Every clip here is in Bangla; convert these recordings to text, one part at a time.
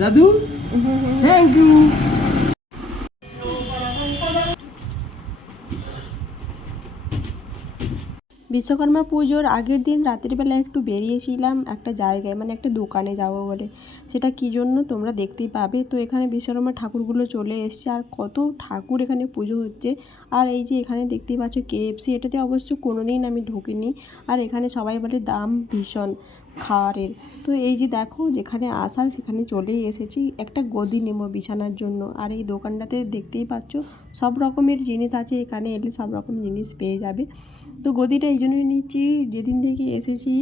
দাদু? থ্যাংক ইউ বিশ্বকর্মা পুজোর আগের দিন রাতের বেলা একটু বেরিয়েছিলাম একটা জায়গায় মানে একটা দোকানে যাব বলে। সেটা কী জন্য তোমরা দেখতেই পাবে। তো এখানে বিশ্বকর্মা ঠাকুরগুলো চলে এসছে। আর কত ঠাকুর এখানে পুজো হচ্ছে। আর এই যে এখানে দেখতেই পাচ্ছ কেএফসি এটাতে অবশ্য কোনো দিন আমি ঢুকিনি। আর এখানে সবাই বলে দাম ভীষণ। খাওয়ারের। তো এই যে দেখো, যেখানে আসার সেখানে চলেই এসেছি। একটা গদি নেব বিছানার জন্য। আর এই দোকানটাতে দেখতেই পাচ্ছ, সব রকমের জিনিস আছে এখানে এলে সব রকম জিনিস পেয়ে যাবে। তো গদিটা এই জন্যই নিচ্ছি, যেদিন থেকে এসেছি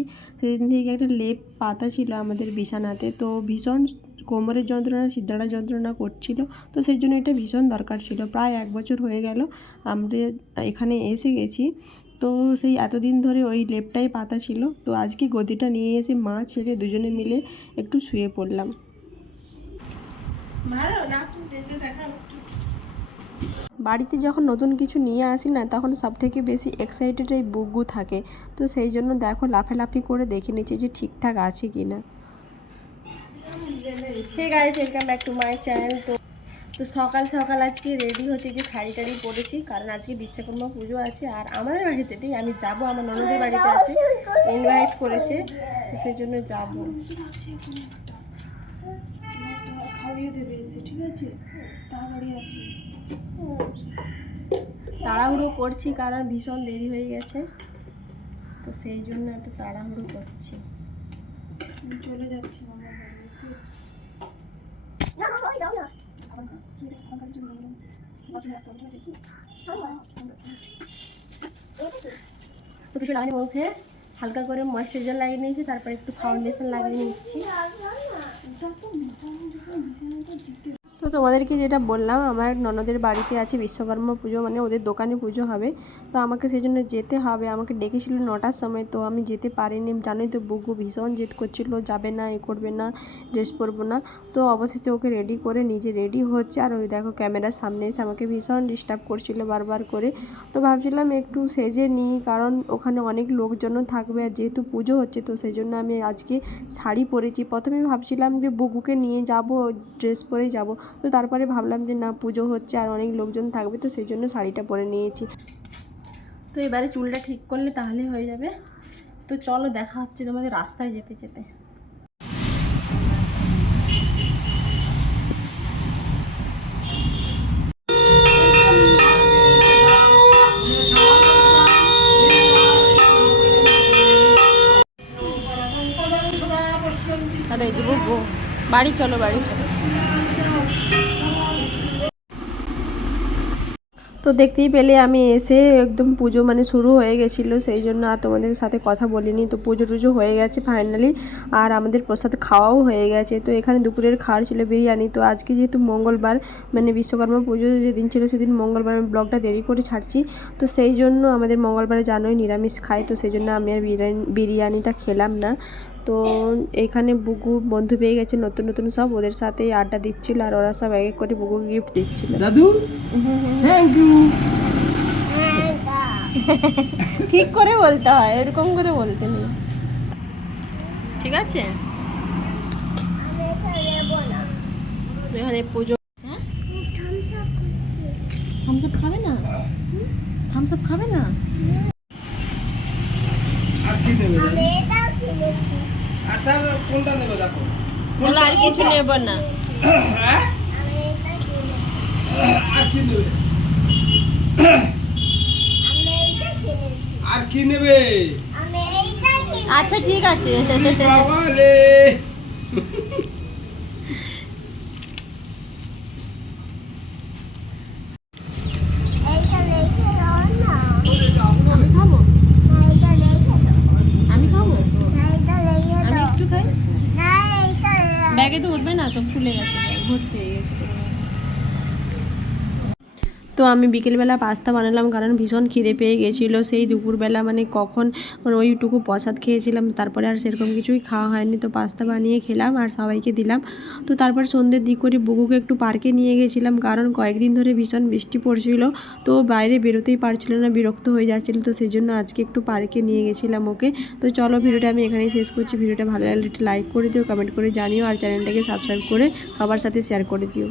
সেদিন থেকে একটা লেপ পাতা ছিল আমাদের বিছানাতে। তো ভীষণ কোমরের যন্ত্রণা, সিদ্ধাড়া যন্ত্রণা করছিল। তো সেই জন্য এটা ভীষণ দরকার ছিল। প্রায় এক বছর হয়ে গেল, আমরা এখানে এসে গেছি। তো সেই এতদিন ধরে ওই লেপটাই পাতা ছিল। তো আজকে গদিটা নিয়ে এসে মা ছেলে দুজনে মিলে একটু শুয়ে পড়লাম। বাড়িতে যখন নতুন কিছু নিয়ে আসি না তখন সব থেকে বেশি এক্সাইটেড এই বুকগু থাকে। তো সেই জন্য দেখো লাফালাফি করে দেখে নিচ্ছি যে ঠিকঠাক আছে কি না hey guys welcome back to my channel তো তো সকাল সকাল আজকে রেডি হচ্ছে যে শাড়ি টাড়ি পরেছি কারণ আজকে বিশ্বকর্মা পুজো আছে আর আমার বাড়িতে নেই আমি যাব আমার ননদের বাড়িতে আছে ইনভাইট করেছে তো সেই জন্য যাব। খাওয়িয়ে দেবে এসে ঠিক আছে? তাড়াতাড়ি আসবে। তাড়াহুড়ো করছি কারণ ভীষণ দেরি হয়ে গেছে তো সেই জন্য এত তাড়াহুড়ো করছি। চলে যাচ্ছি মামার বাড়িতে সাবান খা, কি রে, সাবান খাওয়ার জন্য বললাম। বাথরুমে রাখতে হবে, ঠিক আছে? সাবান, সাবান। তো কিছু লাগানি হালকা করে ময়শ্চারাইজার লাগিয়ে নিয়েছি তারপরে একটু ফাউন্ডেশন লাগিয়ে নিচ্ছি তো তোমাদেরকে যেটা বললাম, আমার ননদের বাড়িতে আছে বিশ্বকর্মা পুজো মানে ওদের দোকানে পুজো হবে। তো আমাকে সেই জন্য যেতে হবে। আমাকে ডেকেছিল নটার সময়, তো আমি যেতে পারিনি। জানোই তো বুকু ভীষণ জেদ করছিল, যাবে না, এ করবে না, ড্রেস পরবো না। তো অবশেষে ওকে রেডি করে নিজে রেডি হচ্ছে। আর ওই দেখো ক্যামেরার সামনে এসে আমাকে ভীষণ ডিস্টার্ব করছিল বারবার করে। তো ভাবছিলাম একটু সেজে নিই, কারণ ওখানে অনেক লোকজনও থাকবে। আর যেহেতু পুজো হচ্ছে, তো সেই জন্য আমি আজকে শাড়ি পরেছি। প্রথমে ভাবছিলাম যে বুকুকে নিয়ে যাব, ড্রেস পরেই যাব। তো তারপরে ভাবলাম যে না পুজো হচ্ছে আর অনেক লোকজন থাকবে তো সেই জন্য শাড়িটা পরে নিয়েছি। তো এবারে চুলটা ঠিক করলে তাহলে হয়ে যাবে। তো চলো দেখা হচ্ছে তোমাদের রাস্তায় যেতে যেতে। বাড়ি চলো বাড়ি চলো। তো দেখতেই পেলে আমি এসে একদম পুজো মানে শুরু হয়ে গেছিল, সেই জন্য আর তোমাদের সাথে কথা বলিনি। তো পুজো টুজো হয়ে গেছে ফাইনালি আর আমাদের প্রসাদ খাওয়াও হয়ে গেছে। তো এখানে দুপুরের খাওয়ার ছিল বিরিয়ানি। তো আজকে যেহেতু মঙ্গলবার মানে বিশ্বকর্মা পুজো যেদিন ছিল, সেদিন মঙ্গলবার আমি ব্লগটা দেরি করে ছাড়ছি। তো সেই জন্য আমাদের মঙ্গলবারে জানোই নিরামিষ খাই তো সেই জন্য আমি আর বিরিয়ানি, বিরিয়ানিটা খেলাম না। তো এখানে বুকু বন্ধু পেয়ে গেছে নতুন নতুন সব ওদের সাথেই আড্ডা দিচ্ছিল আর ওরা সব এক এক করে বুকু গিফট দিচ্ছিল। দাদু? থ্যাংক ইউ ঠিক করে বলতে হয় এরকম করে বলতে নেই। ঠিক আছে? এখানে পুজো থামস আপ খাবে না? থামস আপ খাবে না আর কি নেবে আচ্ছা কোনটা নেবে দেখো? বলে আর কিছু নেব না। আর কি নেবে? আর কি নেবে? আচ্ছা ঠিক আছে। বাবা রে আমি খাব আমি খাব আমি একটু খাই ব্যাগে তো উঠবে না তো ফুলে গেছে ভর্তি হয়ে গেছে। তো আমি বিকেলবেলা পাস্তা বানালাম কারণ ভীষণ খিদে পেয়ে গেছিল। সেই দুপুরবেলা মানে কখন মানে ওইটুকু প্রসাদ খেয়েছিলাম, তারপরে আর সেরকম কিছুই খাওয়া হয়নি। তো পাস্তা বানিয়ে খেলাম আর সবাইকে দিলাম। তো তারপর সন্ধ্যের দিক করে বুকুকে একটু পার্কে নিয়ে গেছিলাম কারণ কয়েকদিন ধরে ভীষণ বৃষ্টি পড়ছিল। তো বাইরে বেরোতেই পারছিল না, বিরক্ত হয়ে যাচ্ছিল। তো সেই জন্য আজকে একটু পার্কে নিয়ে গেছিলাম ওকে। তো চলো ভিডিওটা আমি এখানেই শেষ করছি। ভিডিওটা ভালো লাগলে একটু লাইক করে দিও কমেন্ট করে জানিও। আর চ্যানেলটাকে সাবস্ক্রাইব করে সবার সাথে শেয়ার করে দিও।